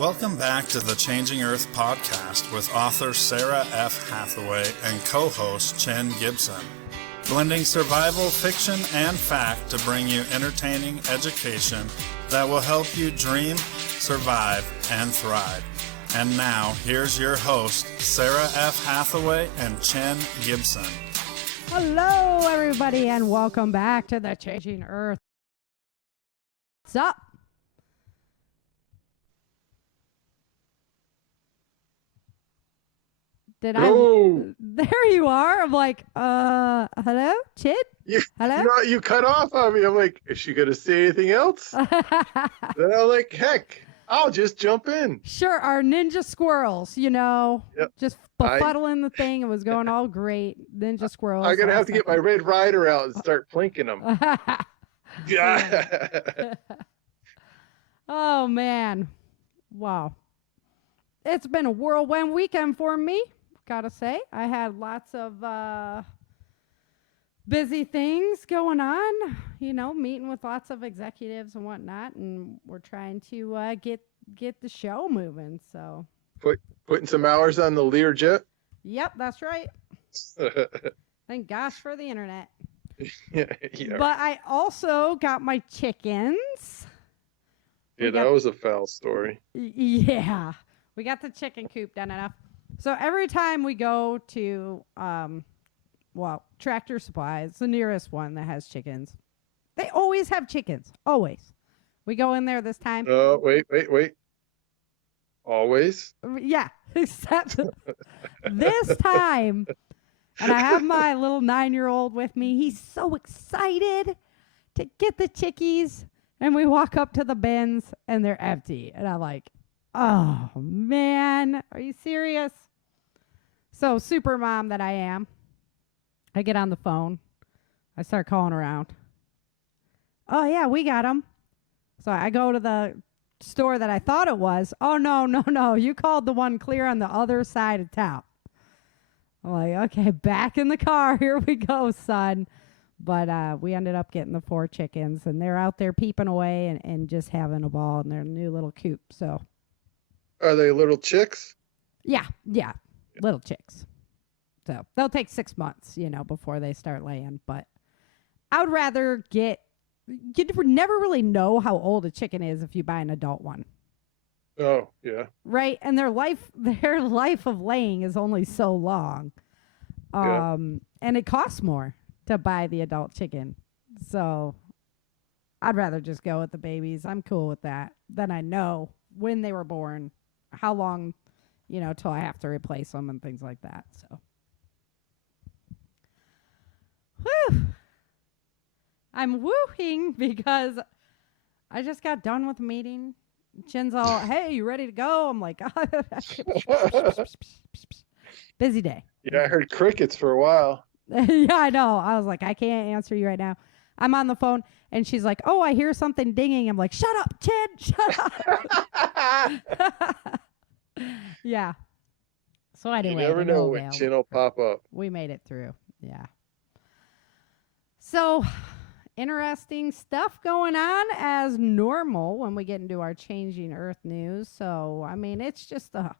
Welcome back to the Changing Earth podcast with author Sarah F. Hathaway and co-host Chen Gibson. Blending survival, fiction, and fact to bring you entertaining education that will help you dream, survive, and thrive. And now, here's your host, Sarah F. Hathaway and Chen Gibson. Hello, everybody, and welcome back to the Changing Earth. What's up? There you are. I'm like, hello, Chid? Hello? You cut off on me. I'm like, is she going to say anything else? Then I'm like, heck, I'll just jump in. Sure, our ninja squirrels, just befuddling the thing. It was going all great. Ninja squirrels. I'm going to have to get my Red Ryder out and start plinking them. Yeah. Oh, man. Wow. It's been a whirlwind weekend for me. Gotta say, I had lots of busy things going on, meeting with lots of executives and whatnot, and we're trying to get the show moving. So putting some hours on the Learjet. Yep, that's right. Thank gosh for the internet. Yeah. But I also got my chickens. Yeah, that was a foul story. Yeah, we got the chicken coop done enough. So every time we go to, Tractor Supply, it's the nearest one that has chickens. They always have chickens. Always. We go in there this time. Oh, wait. Always? Yeah, except this time. And I have my little 9-year-old with me. He's so excited to get the chickies. And we walk up to the bins, and they're empty. And I'm like, oh, man, are you serious? So, super mom that I am, I get on the phone. I start calling around. Oh, yeah, we got them. So, I go to the store that I thought it was. Oh, no. You called the one clear on the other side of town. I'm like, okay, back in the car. Here we go, son. But we ended up getting the 4 chickens, and they're out there peeping away and just having a ball in their new little coop. So, are they little chicks? Yeah, little chicks. So they'll take 6 months, before they start laying. But I would rather you never really know how old a chicken is if you buy an adult one. Oh, yeah. Right, and their life of laying is only so long. And it costs more to buy the adult chicken. So I'd rather just go with the babies. I'm cool with that. Then I know when they were born, how long, till I have to replace them and things like that. So, whew. I'm woohing because I just got done with a meeting. Chin's all, hey, you ready to go? I'm like, busy day. Yeah, I heard crickets for a while. Yeah, I know. I was like, I can't answer you right now. I'm on the phone, and she's like, oh, I hear something dinging. I'm like, shut up, Chin, shut up. Yeah. So anyway, you never know when Chin will pop up. We made it through. Yeah. So interesting stuff going on as normal when we get into our Changing Earth news. So, I mean, it's just a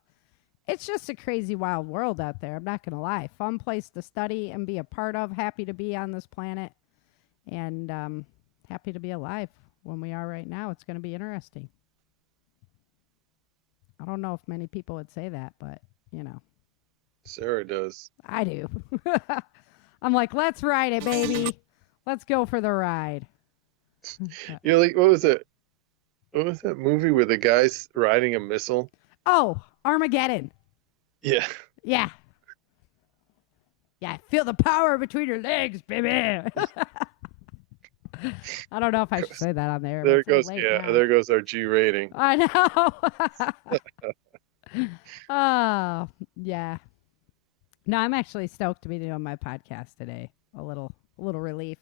crazy, wild world out there. I'm not going to lie. Fun place to study and be a part of. Happy to be on this planet. And happy to be alive when we are right now. It's going to be interesting. I don't know if many people would say that, but, Sarah does. I do. I'm like, let's ride it, baby. Let's go for the ride. Like, what was it? What was that movie where the guy's riding a missile? Oh, Armageddon. Yeah. Yeah. Yeah, feel the power between your legs, baby. I don't know if I should say that on there. There goes our G rating. I know. Oh, yeah. No, I'm actually stoked to be doing my podcast today. A little relief.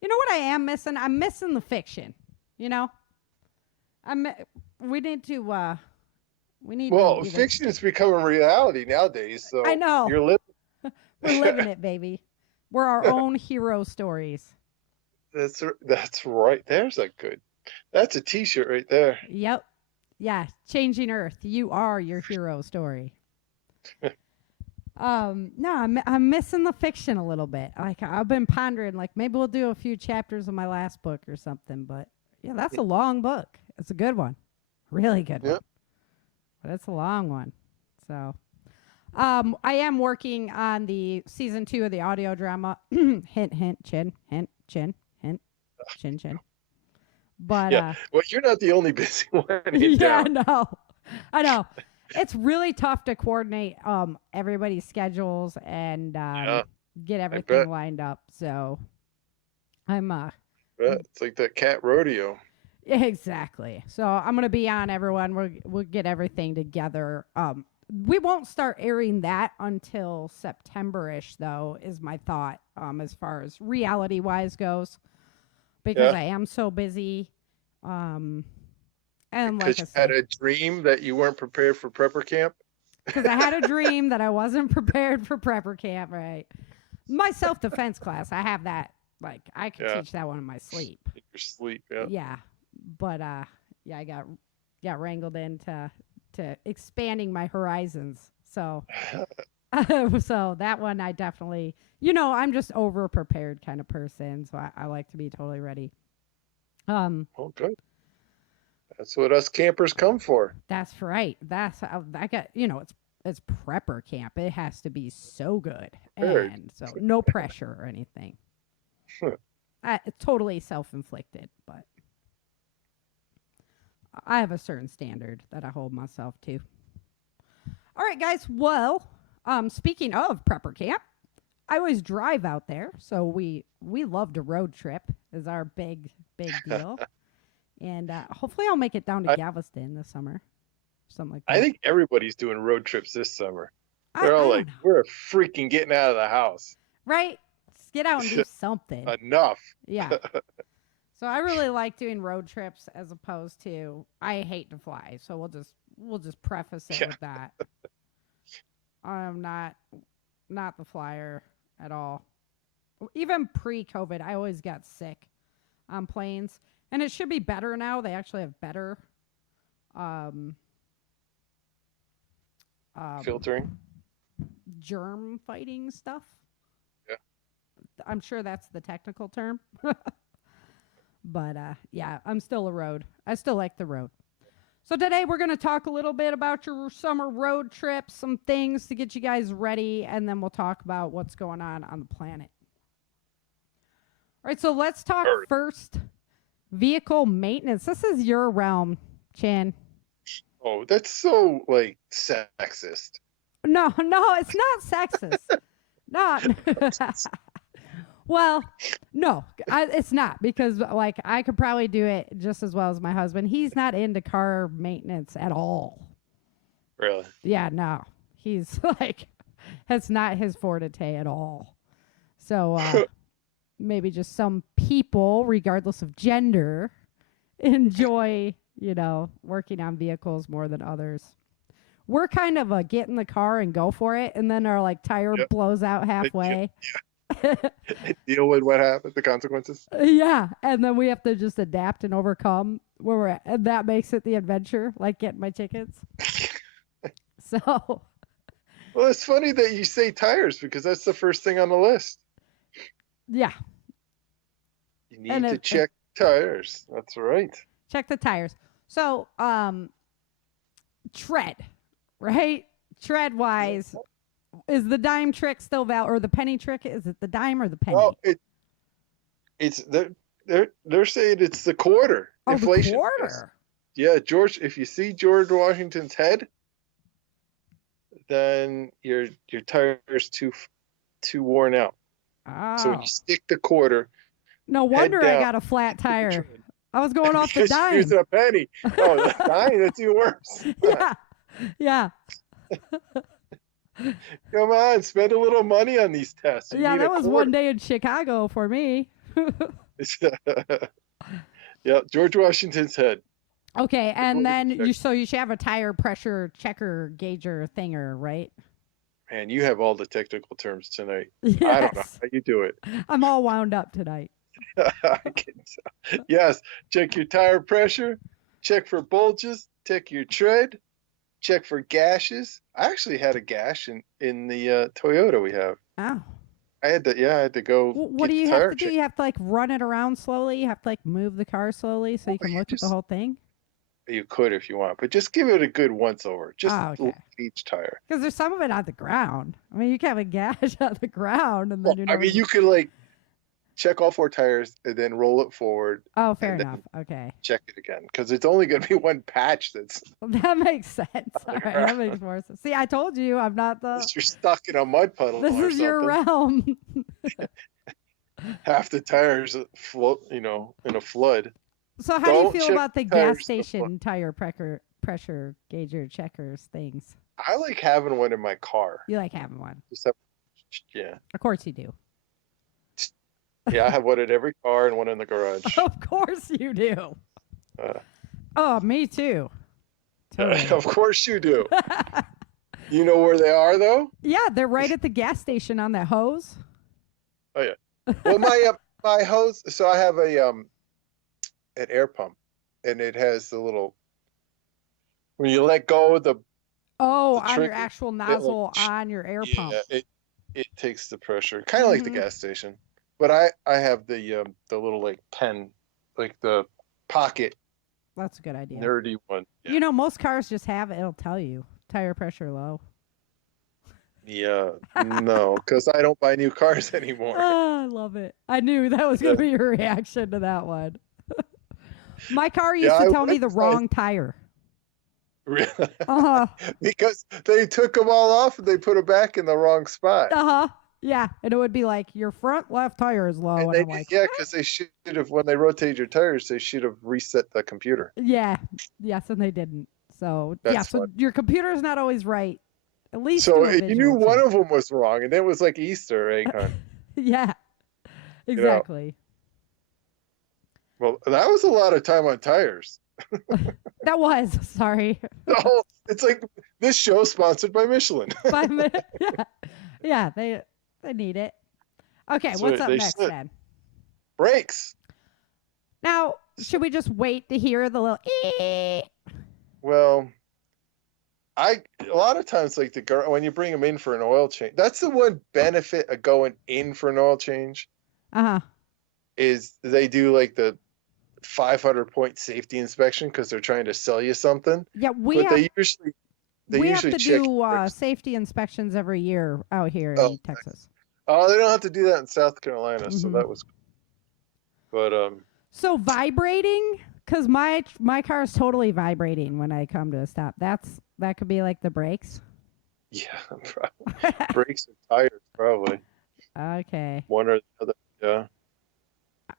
You know what I am missing? I'm missing the fiction. We need to. Fiction is becoming reality nowadays. So I know. You're living. We're living it, baby. We're our own hero stories. That's right. That's a T-shirt right there. Yep. Yeah, changing Earth. You are your hero story. No, I'm missing the fiction a little bit. Like I've been pondering, like maybe we'll do a few chapters of my last book or something. But yeah, that's a long book. It's a good one, really good one. But it's a long one. So, I am working on the season 2 of the audio drama. Hint, hint, chin, hint, chin, hint, chin, chin. But Yeah. Well, you're not the only busy one in yeah, town. I know. It's really tough to coordinate everybody's schedules and get everything lined up. So I'm It's like that cat rodeo. exactly. So I'm gonna be on everyone. We'll get everything together. We won't start airing that until September-ish, though, is my thought. As far as reality-wise goes, because I am so busy. And because like you had a dream that you weren't prepared for prepper camp. Because I had a dream that I wasn't prepared for prepper camp. Right. My self-defense class, I have that. Like I could teach that one in my sleep. In your sleep, yeah. Yeah, but I got wrangled into expanding my horizons. So, so that one I definitely, I'm just over prepared kind of person. So I like to be totally ready. Oh, good. That's what us campers come for. That's right. I got, it's prepper camp. It has to be so good. And so no pressure or anything. It's totally self-inflicted, but I have a certain standard that I hold myself to. All right, guys. Well, speaking of prepper camp, I always drive out there. So we love to road trip is our big deal. And hopefully I'll make it down to Galveston this summer. Something like that. I think everybody's doing road trips this summer. They're all like, we're freaking getting out of the house. Right? Just get out and do something. Enough. Yeah. So I really like doing road trips as opposed to I hate to fly. So we'll just preface it with that. I'm not the flyer at all. Even pre-COVID, I always got sick on planes. And it should be better now. They actually have better filtering, germ fighting stuff. Yeah. I'm sure that's the technical term. But yeah, I'm still a road. I still like the road. So today we're going to talk a little bit about your summer road trip, some things to get you guys ready, and then we'll talk about what's going on the planet. All right, so let's talk first vehicle maintenance. This is your realm, Chan. Oh, that's so like sexist. No, it's not sexist. Not. Well, no, it's not because like I could probably do it just as well as my husband. He's not into car maintenance at all. Really? Yeah, no. He's like, that's not his forte at all. So maybe just some people, regardless of gender, enjoy, working on vehicles more than others. We're kind of a get in the car and go for it, and then our like tire blows out halfway. Deal with what happened, the consequences. Yeah, and then we have to just adapt and overcome where we're at, and that makes it the adventure, like getting my tickets. So. Well, it's funny that you say tires because that's the first thing on the list. Yeah. You need to check tires. That's right. Check the tires. So, tread, right? Tread wise, is the dime trick still valid, or the penny trick? Is it the dime or the penny? Well, it's they're saying it's the quarter. Oh, inflation. The quarter. Yeah, George. If you see George Washington's head, then your tire's too worn out. Oh. So when you stick the quarter. No wonder I got a flat tire. I was going off the dime. Using a penny. Oh, the dime, that's even worse. Yeah. Come on, spend a little money on these tests. Yeah, that was one day in Chicago for me. Yeah, George Washington's head. Okay, and then you should have a tire pressure checker gauger thinger, right? Man, you have all the technical terms tonight. Yes. I don't know how you do it. I'm all wound up tonight. Yes, check your tire pressure, check for bulges, check your tread, check for gashes. I actually had a gash in the Toyota we have. Oh. I had to go. What get do you the have tire to do? checked. You have to like run it around slowly. You have to like move the car slowly so you can you look at the just- whole thing. You could if you want, but just give it a good once over. Just Oh, okay. each tire. Because there's some of it on the ground. I mean, you can have a gash on the ground, and then Well, you're I never mean, you could like check all 4 tires and then roll it forward. Oh, fair and then- enough. Okay. Check it again because it's only going to be one patch that's That makes sense. All the right, that makes more sense. See, I told you I'm not the. you're stuck in a mud puddle. This or is your something. realm. Half the tires float, in a flood. So, how do you Don't feel check about the the gas tires station tire pressure gauger checkers things? I like having one in my car. You like having one? Just have- yeah, Of course you do. I have one in every car and one in the garage. Of course you do. Uh, Oh, me too. Totally. of course you do. You know where they are though? Yeah, they're right at the gas station on that hose. Well, my hose. So I have an air pump, and it has the little. When you let go of the Oh, The on your trigger, actual nozzle on your air pump. it takes the pressure, kind of like the Mhm. gas station. But I have the little like pen, like the pocket That's a good idea. nerdy one. Yeah. You know, most cars just have it. It'll tell you tire pressure low. Yeah, no, because I don't buy new cars anymore. Oh, I love it. I knew that was going to be your reaction to that one. My car used Yeah, to I tell me the went to- wrong tire. Really? Uh-huh. Because they took them all off and they put them back in the wrong spot. Uh-huh. Yeah. And it would be like, your front left tire is low. And And they I'm like, yeah, because they should have, when they rotated your tires, they should have reset the computer. yeah. Yes, and they didn't. So, yeah. That's So fun. your computer is not always right. At least So do a you knew visual one check. of them was wrong, and it was like Easter egg hunt. Yeah. Exactly. Well, that was a lot of time on tires. That was. Sorry. No, it's like this show sponsored by Michelin. 5 minutes. Yeah. Yeah. They need it. Okay. That's What's what up they next said. then? Brakes. Now, should we just wait to hear the little Well, a lot of times like when you bring them in for an oil change, that's the one benefit of going in for an oil change Uh-huh. is they do like the 500-point safety inspection because they're trying to sell you something. Yeah, we But have they usually to check. do safety inspections every year out here Oh, in Texas. Oh, they don't have to do that in South Carolina, so Mhm. that was. But So vibrating, because my car is totally vibrating when I come to a stop. That could be like the brakes. yeah, probably. Brakes and tires probably Okay. one or the other. Yeah.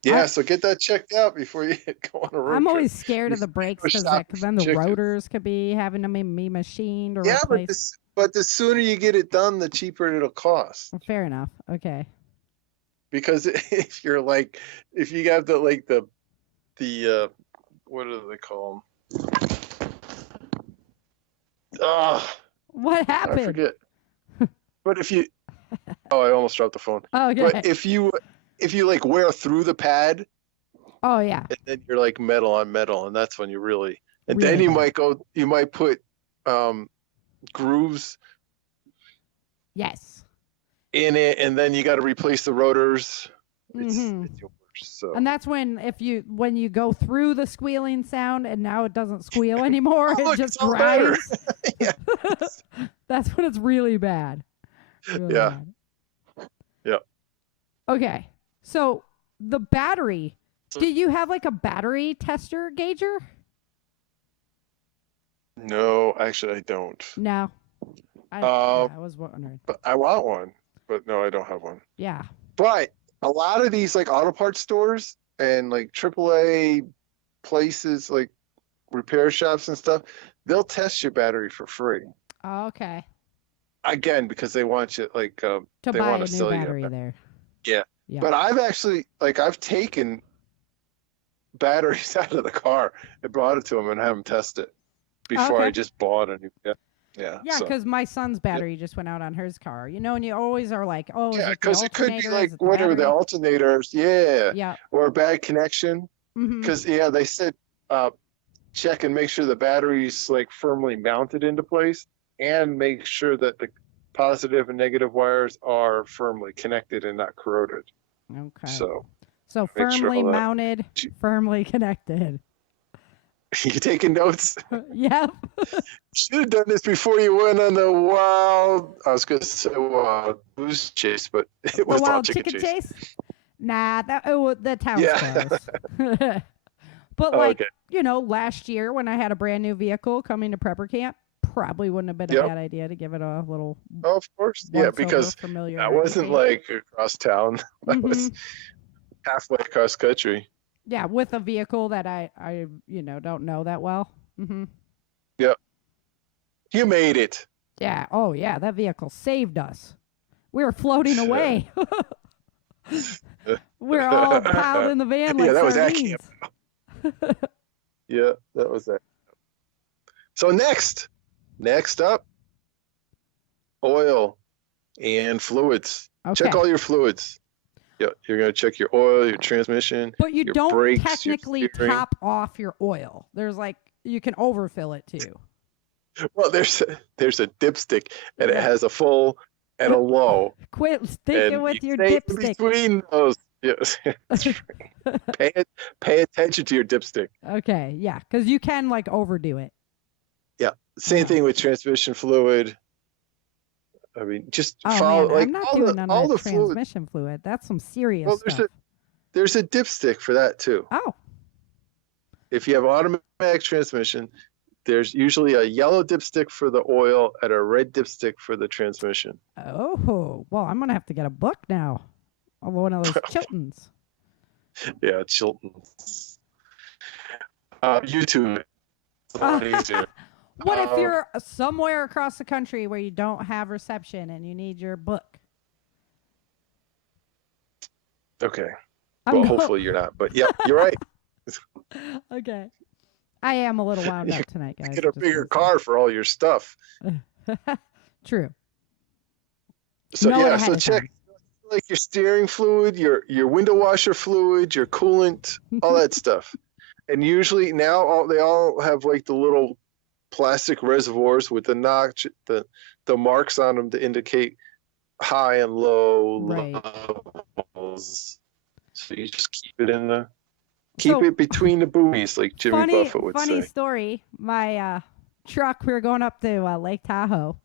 Yeah, so get that checked out before you go on a road I'm trip. always scared of the brakes Or because stop then the chicken. rotors could be having to be machined or Yeah, replaced. but the sooner you get it done, the cheaper it'll cost. Well, fair enough. Okay. Because if you have the what do they call them? What I happened? forget. But oh, I almost dropped the phone. Okay. But if you like wear through the pad, Oh yeah. and then you're like metal on metal, and that's when you really. And then Really you might put grooves Yes. in it, and then you got to replace the rotors. Mhm. It's yours. So And that's when when you go through the squealing sound and now it doesn't squeal anymore, Oh, it look, just it's all better. grinds. Yeah. That's when it's really bad. Really Yeah. bad. Yeah. Okay. So the battery. Do you have like a battery tester gauger? No, actually, I don't. No. I was wondering. But I want one. But no, I don't have one. Yeah. But a lot of these like auto parts stores and like AAA places, like repair shops and stuff, they'll test your battery for free. Oh, okay. Again, because they want you like To they buy want a to new sell you. battery there. Yeah. Yeah. But I've actually I've taken batteries out of the car and brought it to them and have them test it before I Okay. just bought a new. Yeah. Yeah, so- because my son's battery just went out on his car. You know, and you always are like, oh, is yeah, it the because it could be alternator? like Is it the whatever the battery? alternators, yeah, Yeah. or a bad connection. Mhm. Because they said check and make sure the battery's like firmly mounted into place, and make sure that the positive and negative wires are firmly connected and not corroded. Okay. So So make sure firmly all that- mounted, firmly connected. you taking notes? Yep. Should have done this before you went on the wild. I was going to say wild goose chase, but it The was wild wild chicken chase? Nah, the town's Yeah. closed. But like, Okay. you know, last year when I had a brand new vehicle coming to prepper camp, probably wouldn't have been Yep. a bad idea to give it a little Oh, of course. Yeah, once-over because familiar. I wasn't like across town. I was halfway across country. Yeah, with a vehicle that I don't know that well. Mm-hmm. You made it. Yeah. Oh, yeah. That vehicle saved us. We were floating away. We're all piled in the van like Yeah, that was at sardines. Yeah, that was that. So next up, oil and fluids. Okay. Check all your fluids. Yeah, you're gonna check your oil, your transmission. But you your don't brakes, your technically steering. top off your oil. There's like, you can overfill it too. Well, there's a dipstick, and it Yeah. has a full and a low. Quit sticking And with you your stay in dipstick. between those. Yes. Pay attention to your dipstick. Okay, yeah, because you can like overdo it. Same Yeah. thing with transmission fluid. I mean, just Oh follow man, like I'm not all doing the none all of the that fluid. transmission fluid. That's some serious Well, stuff. there's a dipstick for that too. Oh, If you have automatic transmission, there's usually a yellow dipstick for the oil and a red dipstick for the transmission. oh, well, I'm gonna have to get a book now. Of one of those Chiltons. Yeah, Chilton's. YouTube. It's a lot easier. What if you're somewhere across the country where you don't have reception and you need your book? Okay. I'm Well, go- hopefully you're not, but yeah, you're right. Okay. I am a little wound You up tonight, guys. Get a just bigger so- car for all your stuff. True. So Know it yeah, ahead so of check time. like your steering fluid, your window washer fluid, your coolant, all that stuff. And usually now they all have like the little plastic reservoirs with the notch, the marks on them to indicate high and low Right. levels. So you just keep it So- it between the buoys, like Jimmy Buffett would funny say. story. My truck, we were going up to Lake Tahoe,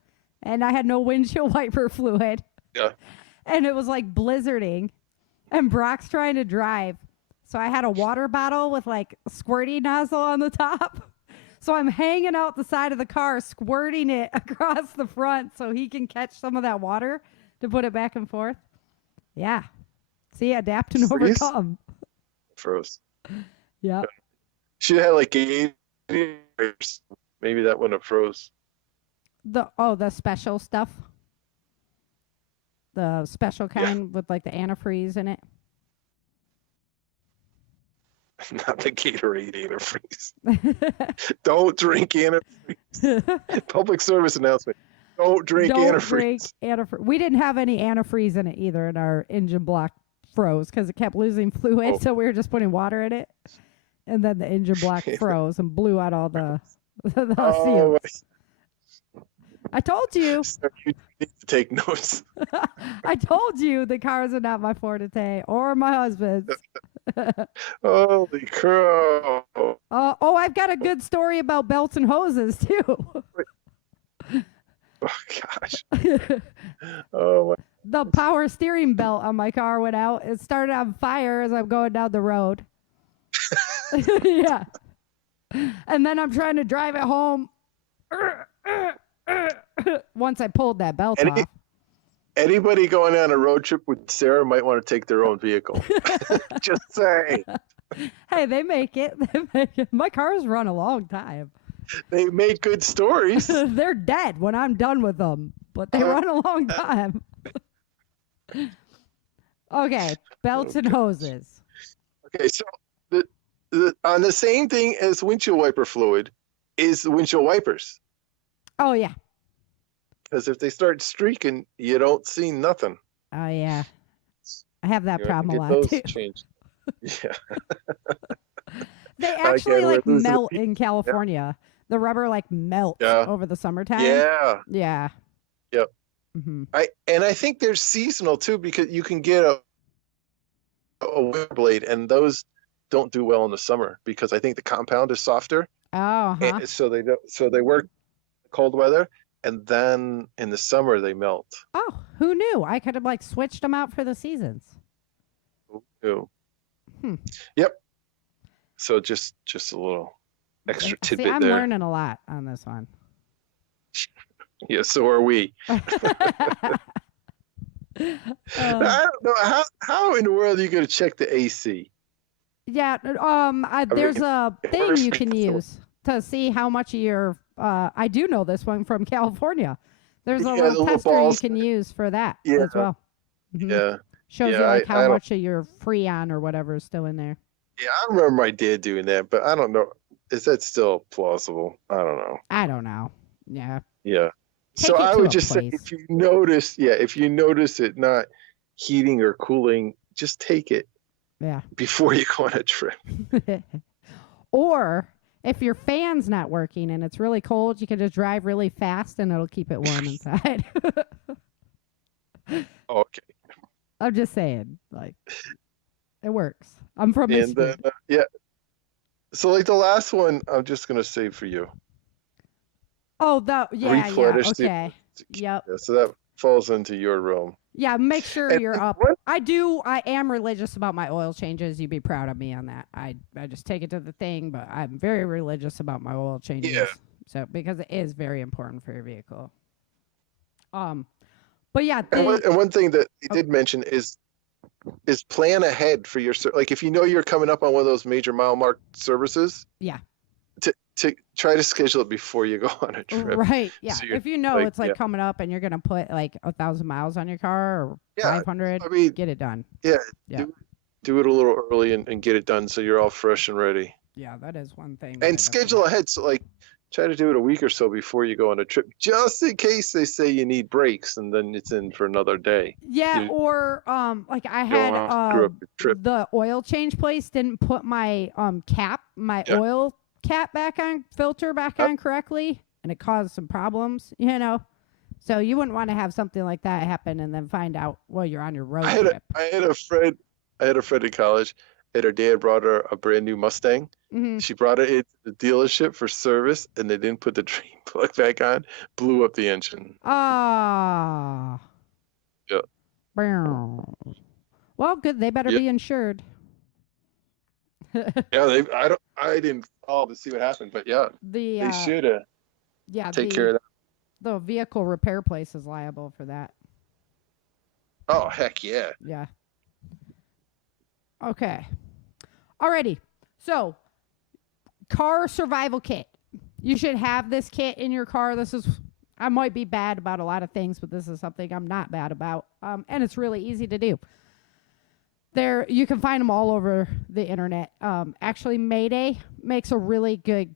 and I had no windshield wiper fluid. Yeah. And it was like blizzarding, and Brock's trying to drive. So I had a water bottle with like a squirty nozzle on the top. So I'm hanging out the side of the car, squirting it across the front so he can catch some of that water to put it back and forth. Yeah. See, adapt and Freeze? overcome. Froze. Yeah. Should have had like gators. Maybe that wouldn't have froze. The special stuff. The special Yeah. kind with like the antifreeze in it. Not the Gatorade antifreeze. Don't drink antifreeze. Public service announcement. Don't drink Don't antifreeze. drink antifreeze. We didn't have any antifreeze in it either, and our engine block froze because it kept losing fluid. Oh. So we were just putting water in it, and then the engine block froze and blew out all the Oh, seals. I told you. so you need to take notes. I told you the cars are not my forte or my husband's. Holy crow. Oh, I've got a good story about belts and hoses too. Oh, gosh. Oh, my. The power steering belt on my car went out. It started on fire as I'm going down the road. Yeah. And then I'm trying to drive it home. Once I pulled that belt off. Anybody going on a road trip with Sarah might want to take their own vehicle. Just say. Hey, they make it. My cars run a long time. They made good stories. They're dead when I'm done with them, but they run a long time. Okay, belts and hoses. Okay, so on the same thing as windshield wiper fluid is the windshield wipers. Oh, yeah. Because if they start streaking, you don't see nothing. Oh, yeah. I have that You have to problem a get lot, those too. changed. Yeah. They I actually can't, we're like losing melt in California. The rubber like melts Yeah. over the summertime. Yeah. Yeah. Yep. Hmm. I think they're seasonal too, because you can get a winter blade, and those don't do well in the summer because I think the compound is softer. Oh, huh. And so they don't, so they work cold weather, and then in the summer they melt. Oh, who knew? I could have like switched them out for the seasons. Ooh. Hmm. Yep. So just a little extra See, tidbit I'm there. learning a lot on this one. Yeah, so are we. Uh, I don't know how in the world are you going to check the AC? yeah. There's a thing you can use to see how much of your. I do know this one from California. There's a Yeah, the little little tester you balls. can use for that Yeah. as well. Mhm. Yeah. Shows Yeah, you like I how don't- much of your Freon or whatever is still in there. Yeah, I remember my dad doing that, but I don't know. Is that still plausible? I don't know. I don't know. Yeah. Yeah. Take So it I to would a just say place. if you notice it not heating or cooling, just take it Yeah. before you go on a trip. Or if your fan's not working and it's really cold, you can just drive really fast and it'll keep it warm inside. Okay. I'm just saying, like, it works. I'm from And Michigan. then yeah. So like the last one, I'm just gonna say for you. Yeah, Replenish the- okay. Yep. Yeah, so that falls into your realm. Yeah, make sure And you're up. what- I am religious about my oil changes. You'd be proud of me on that. I just take it to the thing, but I'm very religious about my oil changes. Yeah. So because it is very important for your vehicle. But yeah, And one thing that he did mention is plan ahead for your like if you know you're coming up on one of those major mile mark services. Yeah. To try to schedule it before you go on a trip. Right. Yeah. So you're if you know like, it's like yeah. coming up and you're gonna put like 1,000 miles on your car or Yeah, 500, I mean, get it done. yeah, Yeah. do it a little early and get it done so you're all fresh and ready. Yeah, that is one thing. that I And schedule ahead. So like try to do it a week or so before you go on a trip, just in case they say you need breaks and then it's in for another day. Yeah, You or like I don't had wanna screw up your trip. the oil change place didn't put my my Yeah. oil cap filter back on correctly, and it caused some problems, So you wouldn't want to have something like that happen and then find out while you're on your road trip. I had a friend in college, and her dad brought her a brand new Mustang. Hmm. She brought it into the dealership for service, and they didn't put the drain plug back on, blew up the engine. Ah. Yeah. Well, good. They better Yeah. be insured. Yeah, I didn't call to see what happened, but yeah, The they should take care of that. the vehicle repair place is liable for that. Oh, heck yeah. Yeah. Okay. Alrighty. So, car survival kit. You should have this kit in your car. I might be bad about a lot of things, but this is something I'm not bad about. And it's really easy to do. You can find them all over the internet. Actually, Mayday makes a really good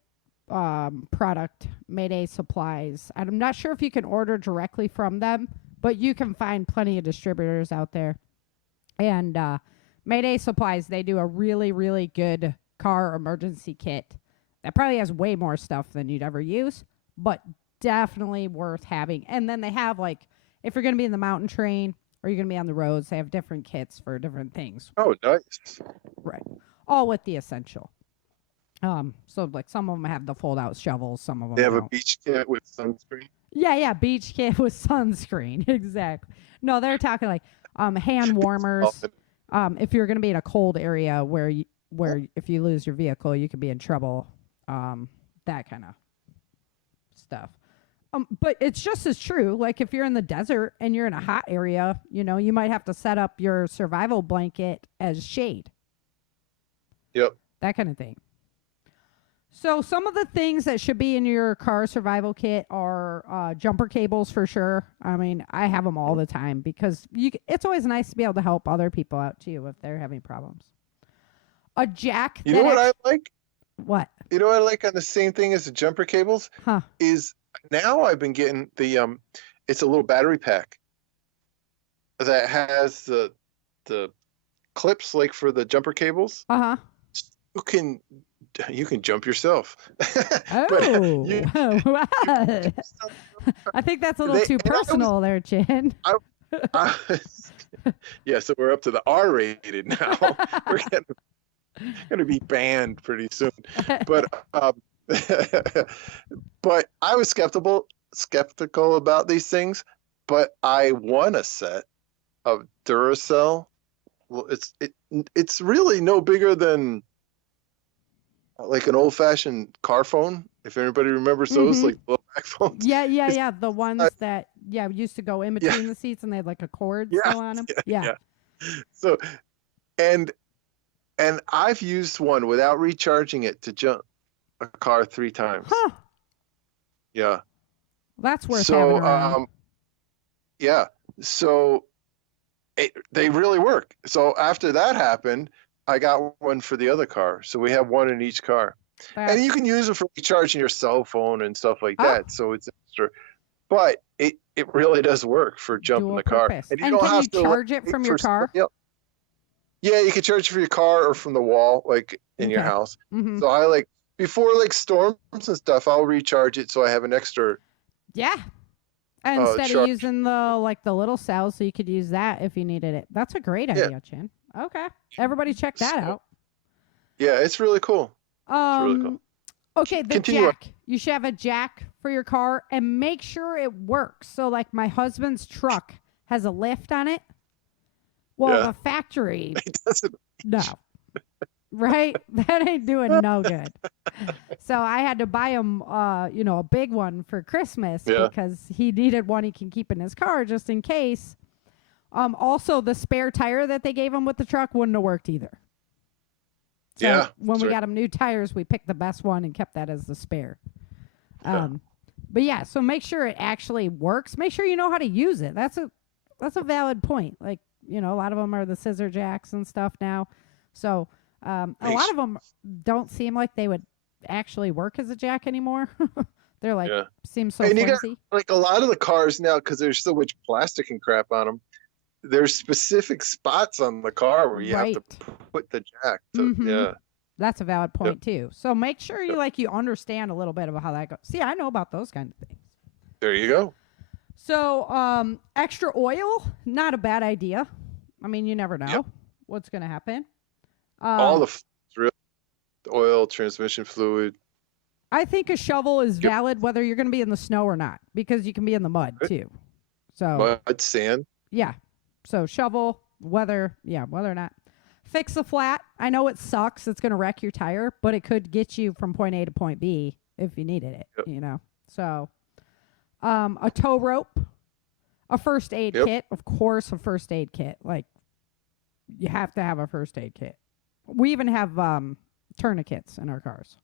product, Mayday Supplies. I'm not sure if you can order directly from them, but you can find plenty of distributors out there. And Mayday Supplies, they do a really, really good car emergency kit that probably has way more stuff than you'd ever use, but definitely worth having. And then they have, like, if you're going to be in the mountain train or you're going to be on the roads, they have different kits for different things. Oh, nice. Right. All with the essential. So like some of them have the fold out shovels, some of them They have a don't. beach kit with sunscreen. Yeah, beach kit with sunscreen. Exactly. No, they're talking like hand warmers. If you're going to be in a cold area where if you lose your vehicle, you could be in trouble. That kind of stuff. But it's just as true. Like if you're in the desert and you're in a hot area, you might have to set up your survival blanket as shade. Yep. That kind of thing. So some of the things that should be in your car survival kit are jumper cables for sure. I mean, I have them all the time because it's always nice to be able to help other people out too if they're having problems. A jack. You know what I like? What? You know what I like on the same thing as the jumper cables? Huh. Is now I've been getting it's a little battery pack that has the clips like for the jumper cables. Uh-huh. You can you can jump yourself. Oh, But you, I think that's a little they, too and I was, personal there, Chin. I, yeah, so we're up to the R-rated now. We're gonna be banned pretty soon. But but I was skeptical about these things. But I won a set of Duracell. Well, it's really no bigger than like an old-fashioned car phone. If anybody remembers those, like little back phones. Yeah. The ones I- that used to go in Yeah. between the seats and they had like a cord Yeah, still on them. Yeah. So, and I've used one without recharging it to jump a car 3 times. Huh. Yeah. That's worth having So, around. yeah. So they really work. So after that happened, I got one for the other car. So we have one in each car. And you can use it for recharging your cell phone and stuff like Oh. that. So it's extra. But it really does work for jumping Dual the car. purpose. And you And don't can have you to charge it wait from for your car? somebody else. Yeah, you can charge it for your car or from the wall, like in your Okay. house. Mm-hmm. So I before storms and stuff, I'll recharge it so I have an extra. Yeah. And Oh, instead charge. of using the little cells, so you could use that if you needed it. That's a great Yeah. idea, Chin. Okay. Everybody check that out. Yeah, it's really cool. really cool. Okay, the Continue on. jack. You should have a jack for your car and make sure it works. So like my husband's truck has a lift on it. Well, Yeah. the factory, It doesn't. no. Right? That ain't doing no good. So I had to buy him a big one for Christmas Yeah. because he needed one he can keep in his car just in case. Also the spare tire that they gave him with the truck wouldn't have worked either. So Yeah, when that's we right. got him new tires, we picked the best one and kept that as the spare. Yeah. But yeah, so make sure it actually works. Make sure you know how to use it. That's a valid point. Like, a lot of them are the scissor jacks and stuff now. So a lot of them don't seem like they would actually work as a jack anymore. They're like, Yeah. seem so And you got- flimsy. Like a lot of the cars now, because there's so much plastic and crap on them, there's specific spots on the car where you have to put the jack. Mhm. Yeah. That's a valid point too. So make sure you understand a little bit about how that goes. See, I know about those kind of things. There you go. So extra oil, not a bad idea. I mean, you never know Yep. what's going to happen. All the oil, transmission fluid. I think a shovel is Yep. valid whether you're going to be in the snow or not because you can be in the mud Right. too. So Mud, sand. yeah. So shovel, whether or not. Fix the flat. I know it sucks. It's going to wreck your tire, but it could get you from point A to point B if you needed it, Yep. So a tow rope, a first aid Yep. kit. Of course, a first aid kit. Like, you have to have a first aid kit. We even have tourniquets in our cars.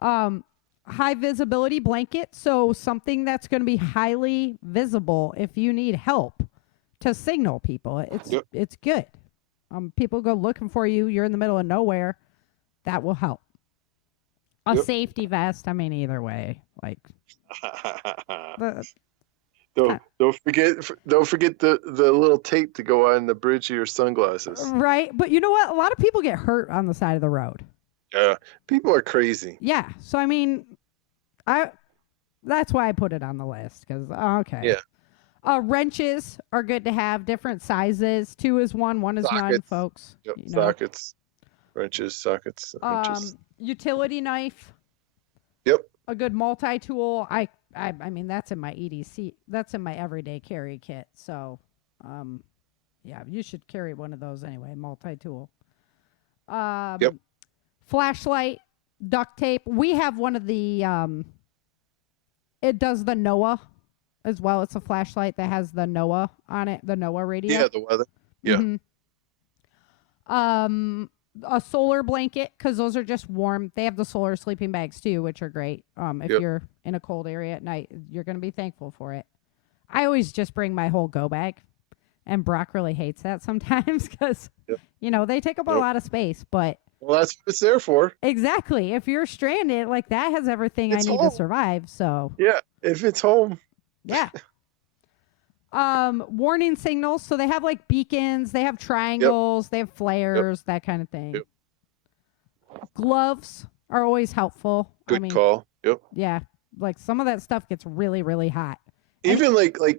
High visibility blanket. So something that's going to be highly visible if you need help to signal people. It's good. People go looking for you. You're in the middle of nowhere. That will help. A Yep. safety vest. I mean, either way, like Don't forget the little tape to go on the bridge of your sunglasses. right. But you know what? A lot of people get hurt on the side of the road. Yeah, people are crazy. Yeah. So I mean, that's why I put it on the list because okay. Yeah. Wrenches are good to have, different sizes. 2 is 1, 1 is none, Sockets. folks. Yep, you know. sockets, wrenches, sockets, wrenches. Utility knife. Yep. A good multi-tool. I mean, that's in my EDC. That's in my everyday carry kit. So, yeah, you should carry one of those anyway. Multi-tool. Yep. Flashlight, duct tape. We have one of the. It does the NOAA as well. It's a flashlight that has the NOAA on it. The NOAA radio. Yeah, the weather. Yeah. Mhm. A solar blanket because those are just warm. They have the solar sleeping bags too, which are great. If Yep. you're in a cold area at night, you're going to be thankful for it. I always just bring my whole go bag, and Brock really hates that sometimes because Yep. they take up a Yep. lot of space. But Well, that's what it's there for. exactly, if you're stranded, like that has everything It's I need home. to survive. So Yeah, if it's home. yeah. Warning signals. So they have like beacons, they have triangles, they have flares, that kind of thing. Yep. Gloves are always helpful. Good call. Yep. Yeah, like some of that stuff gets really, really hot. And Even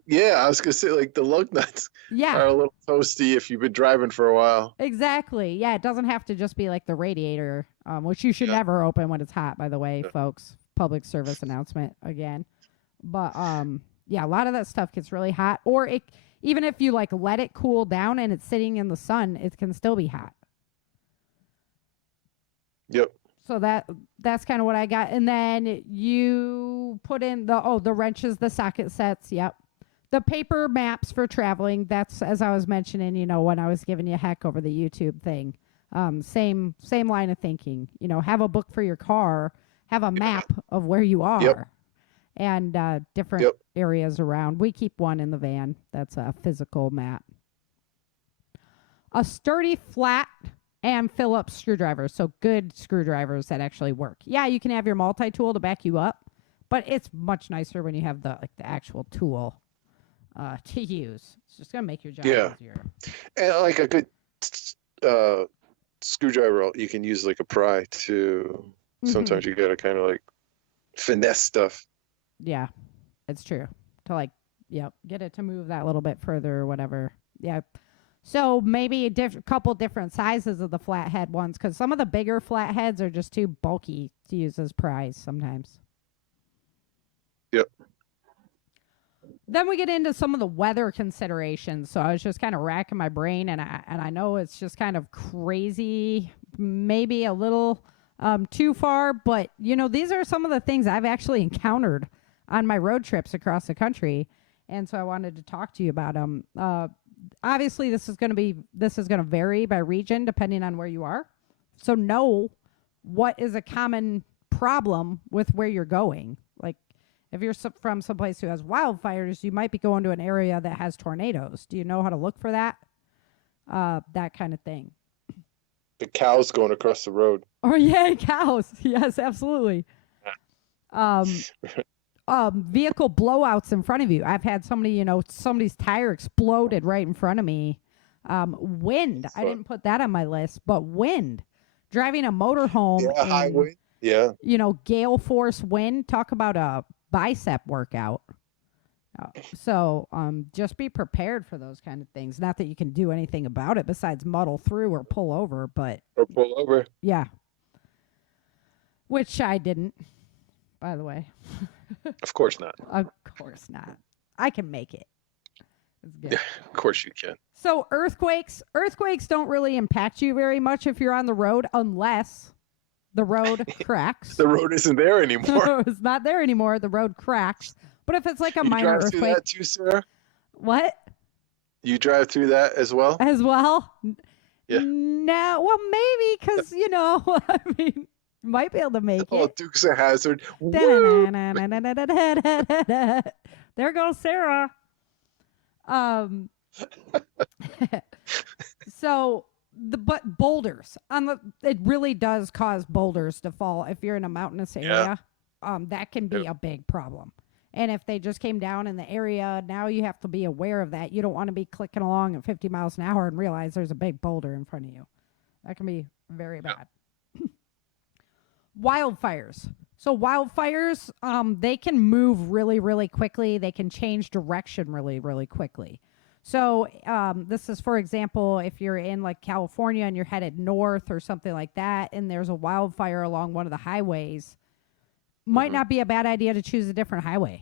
yeah, I was gonna say like the lug nuts yeah, are a little toasty if you've been driving for a while. exactly. Yeah, it doesn't have to just be like the radiator, which you should Yeah. never open when it's hot, by the way, Yeah. folks. Public service announcement again. But yeah, a lot of that stuff gets really hot. Or it, even if you like let it cool down and it's sitting in the sun, it can still be hot. Yep. So that's kind of what I got. And then you put in the wrenches, the socket sets. Yep. The paper maps for traveling. That's, as I was mentioning, when I was giving you heck over the YouTube thing. Same line of thinking. Have a book for your car. Have a map of where you are. Yep. And different areas around. We keep one in the van. That's a physical map. A sturdy, flat, and Phillips screwdriver. So good screwdrivers that actually work. Yeah, you can have your multi-tool to back you up, but it's much nicer when you have the actual tool to use. It's just gonna make your job easier. And like a good screwdriver, you can use like a pry too. Sometimes you gotta kind of like finesse stuff. Yeah, it's true. To get it to move that little bit further or whatever. Yeah. So maybe a couple different sizes of the flathead ones, because some of the bigger flatheads are just too bulky to use as pries sometimes. Yep. Then we get into some of the weather considerations. So I was just kind of racking my brain, and I know it's just kind of crazy, maybe a little too far, but these are some of the things I've actually encountered on my road trips across the country, and so I wanted to talk to you about them. Obviously, this is going to vary by region depending on where you are. So know what is a common problem with where you're going. Like if you're from someplace who has wildfires, you might be going to an area that has tornadoes. Do you know how to look for that? That kind of thing. The cows going across the road. Oh yeah, cows. Yes, absolutely. Vehicle blowouts in front of you. I've had somebody, somebody's tire exploded right in front of me. Wind. I didn't put that on my list, but wind. Driving a motorhome. Yeah, high wind. Yeah. Gale force wind. Talk about a bicep workout. So just be prepared for those kind of things. Not that you can do anything about it besides muddle through or pull over, but. Or pull over. Yeah. Which I didn't, by the way. Of course not. Of course not. I can make it. It's good. Yeah, of course you can. So earthquakes don't really impact you very much if you're on the road unless the road cracks. The road isn't there anymore. It's not there anymore. The road cracks. But if it's like a minor drive through earthquake. that too, Sarah? What? You drive through that as well? As well? Yeah. No, well, maybe because, I mean, might be able to make Oh, it. Dukes of Hazzard. There goes Sarah. So but boulders it really does cause boulders to fall if you're in a mountainous area. That can be a big problem. And if they just came down in the area, now you have to be aware of that. You don't want to be clicking along at 50 miles an hour and realize there's a big boulder in front of you. That can be very bad. Wildfires. So wildfires, they can move really, really quickly. They can change direction really, really quickly. So this is, for example, if you're in like California and you're headed north or something like that, and there's a wildfire along one of the highways, might not be a bad idea to choose a different highway.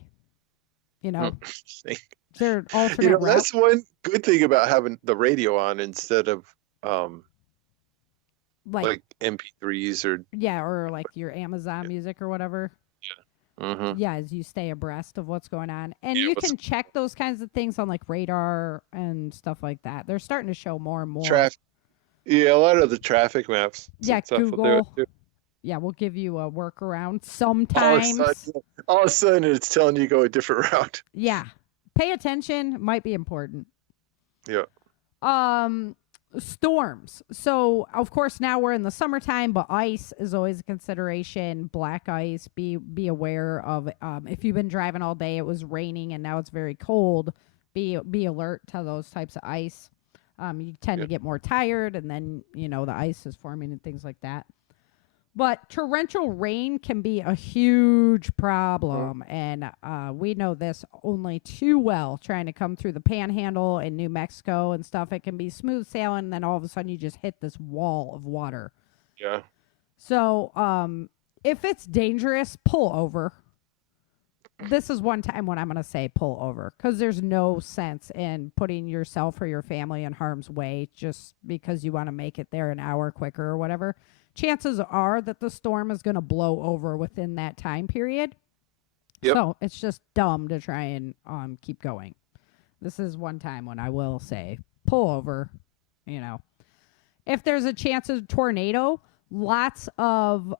They're alternate routes. That's one good thing about having the radio on instead of like MP3s or like your Amazon music or whatever. Yeah, as you stay abreast of what's going on. And you can check those kinds of things on like radar and stuff like that. They're starting to show more and more. Yeah, a lot of the traffic maps. Yeah, Google. Yeah, we'll give you a workaround sometimes. All of a sudden, it's telling you to go a different route. Yeah. Pay attention. Might be important. Yeah. Storms. So, of course, now we're in the summertime, but ice is always a consideration. Black ice. Be aware of if you've been driving all day, it was raining, and now it's very cold. Be alert to those types of ice. You tend to get more tired, and then, the ice is forming and things like that. But torrential rain can be a huge problem, and we know this only too well. Trying to come through the Panhandle in New Mexico and stuff, it can be smooth sailing, and then all of a sudden you just hit this wall of water. Yeah. So, if it's dangerous, pull over. This is one time when I'm going to say pull over, because there's no sense in putting yourself or your family in harm's way just because you want to make it there an hour quicker or whatever. Chances are that the storm is going to blow over within that time period. Yep. So it's just dumb to try and keep going. This is one time when I will say pull over. If there's a chance of tornado, lots of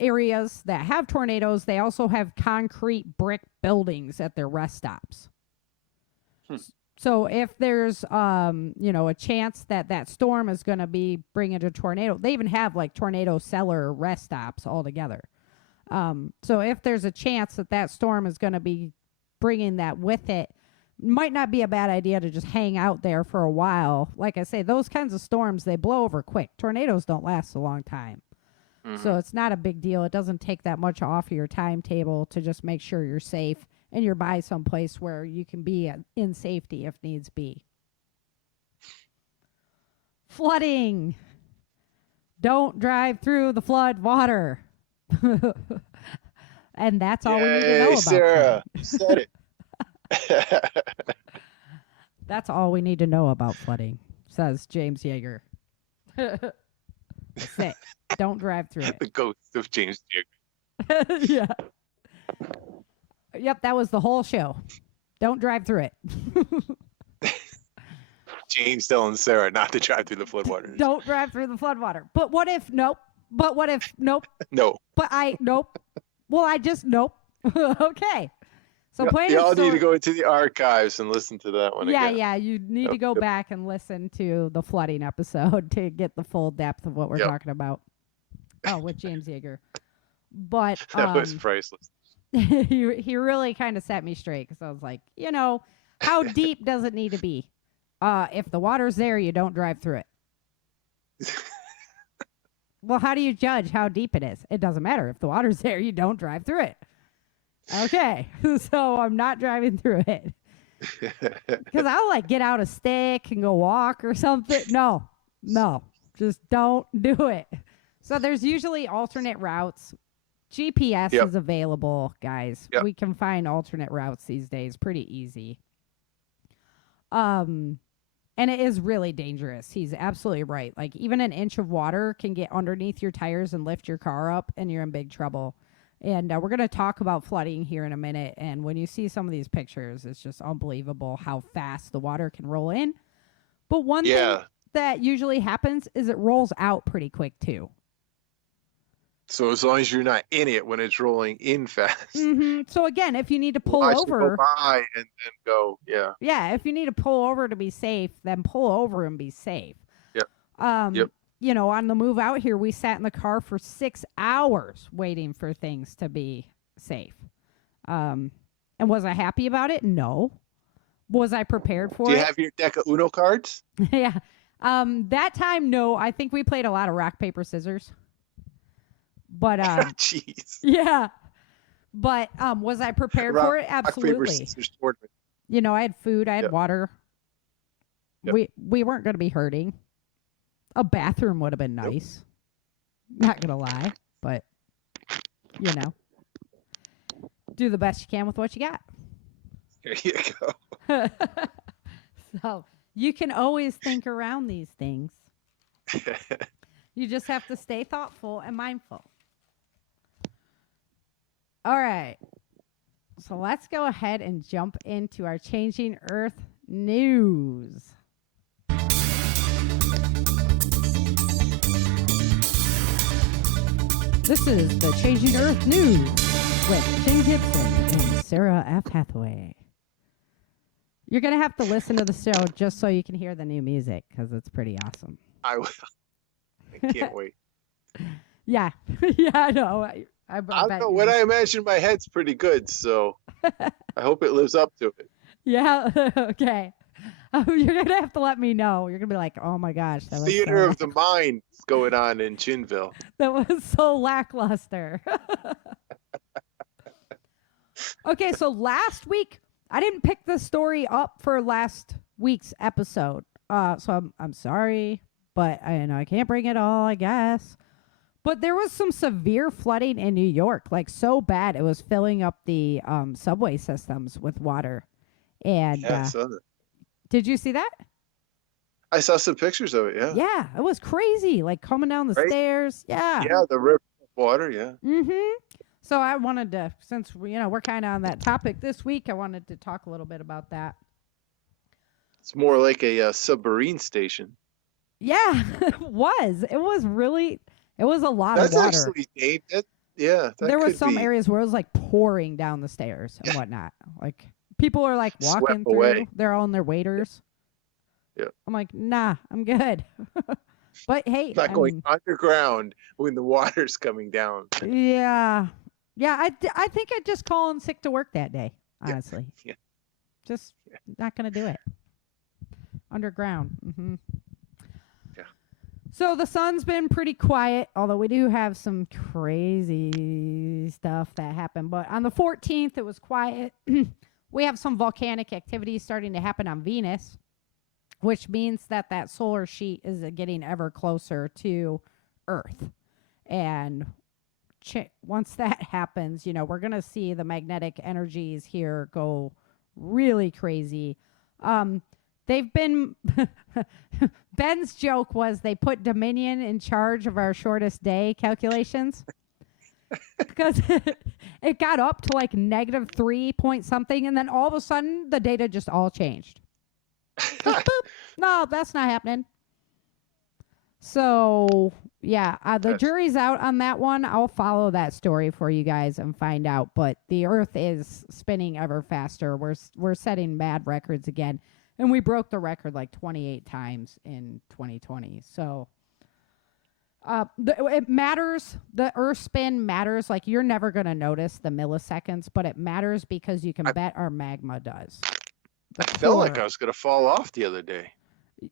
areas that have tornadoes, they also have concrete brick buildings at their rest stops. So if there's, a chance that storm is going to be bringing a tornado, they even have like tornado cellar rest stops altogether. So if there's a chance that storm is going to be bringing that with it, might not be a bad idea to just hang out there for a while. Like I say, those kinds of storms, they blow over quick. Tornadoes don't last a long time. So it's not a big deal. It doesn't take that much off of your timetable to just make sure you're safe and you're by someplace where you can be in safety if needs be. Flooding. Don't drive through the flood water. And that's all we need to know about Sarah, flooding. you said it. That's all we need to know about flooding, says James Yeager. That's it. Don't drive through it. The ghost of James Yeager. Yeah. Yep, that was the whole show. Don't drive through it. James telling Sarah not to drive through the floodwaters. Don't drive through the floodwater. But what if nope? But what if nope? No. But I nope. Well, I just nope. Okay. So plain Y'all and need to short- go into the archives and listen to that one Yeah, again. yeah. You need to go Yep. back and listen to the flooding episode to get the full depth of what we're Yep. talking about. Oh, with James Yeager. But That was priceless. he really kind of set me straight because I was like, how deep does it need to be? If the water's there, you don't drive through it. Well, how do you judge how deep it is? It doesn't matter. If the water's there, you don't drive through it. Okay, so I'm not driving through it. Because I'll get out a stick and go walk or something. No, just don't do it. So there's usually alternate routes. GPS Yep. is available, guys. Yep. We can find alternate routes these days pretty easy. And it is really dangerous. He's absolutely right. Even an inch of water can get underneath your tires and lift your car up, and you're in big trouble. And we're going to talk about flooding here in a minute. And when you see some of these pictures, it's just unbelievable how fast the water can roll in. But one thing that usually happens is it rolls out pretty quick, too. So as long as you're not in it when it's rolling in fast. So again, if you need to pull Watch it over, go by and then go, yeah, if you need to pull over to be safe, then pull over and be safe. Yep. Yep. On the move out here, we sat in the car for 6 hours waiting for things to be safe. And was I happy about it? No. Was I prepared for it? Do you have your deck of Uno cards? Yeah. That time, no. I think we played a lot of rock, paper, scissors. But Jeez. yeah. But was I prepared for it? Absolutely. Rock, paper, scissors, tournament. I had food, I had water. Yep. We weren't going to be hurting. A bathroom would have been nice. Not going to lie, but do the best you can with what you got. There you go. So, you can always think around these things. You just have to stay thoughtful and mindful. All right. So let's go ahead and jump into our Changing Earth news. This is the Changing Earth news with Jen Gibson and Sarah F. Hathaway. You're going to have to listen to the show just so you can hear the new music because it's pretty awesome. I will. I can't wait. Yeah. Yeah, I know. I don't bet know. you What do. I imagine my head's pretty good, so I hope it lives up to it. Yeah. Okay. You're going to have to let me know. You're going to be like, oh my gosh. That was Theater so of the mind is going on in Chinville. that was so lackluster. Okay, so last week I didn't pick the story up for last week's episode. So I'm sorry, but I can't bring it all, I guess. But there was some severe flooding in New York, like so bad it was filling up the subway systems with water. And Yeah, I saw that. did you see that? I saw some pictures of it. Yeah. Yeah, it was crazy. Like coming down the Right? stairs. Yeah. Yeah, the river water. Yeah. Mm-hmm. So I wanted to, since we're kind of on that topic this week, I wanted to talk a little bit about that. It's more like a submarine station. Yeah, it was. It was really. It was a lot That's of water. actually yeah. That There was could some be areas where it was like pouring down the stairs and whatnot. Like people are like Swept walking through. away. They're all in their waders. Yeah. I'm like, nah, I'm good. But hey, not I going mean, underground when the water's coming down. yeah, I think I'd just call in sick to work that day. Yeah. Honestly, Yeah. Just not gonna do it. Underground. Mm-hmm. Yeah. So the sun's been pretty quiet, although we do have some crazy stuff that happened. But on the 14th, it was quiet. We have some volcanic activity starting to happen on Venus, which means that solar sheet is getting ever closer to Earth. And once that happens, we're going to see the magnetic energies here go really crazy. They've been Ben's joke was they put Dominion in charge of our shortest day calculations because it got up to like -3 point something, and then all of a sudden the data just all changed. Boop. No, that's not happening. So yeah, the jury's out on that one. I'll follow that story for you guys and find out. But the Earth is spinning ever faster. We're setting mad records again. And we broke the record like 28 times in 2020. So it matters. The Earth spin matters. Like you're never going to notice the milliseconds, but it matters because you can bet our magma does. I felt like I was going to fall off the other day.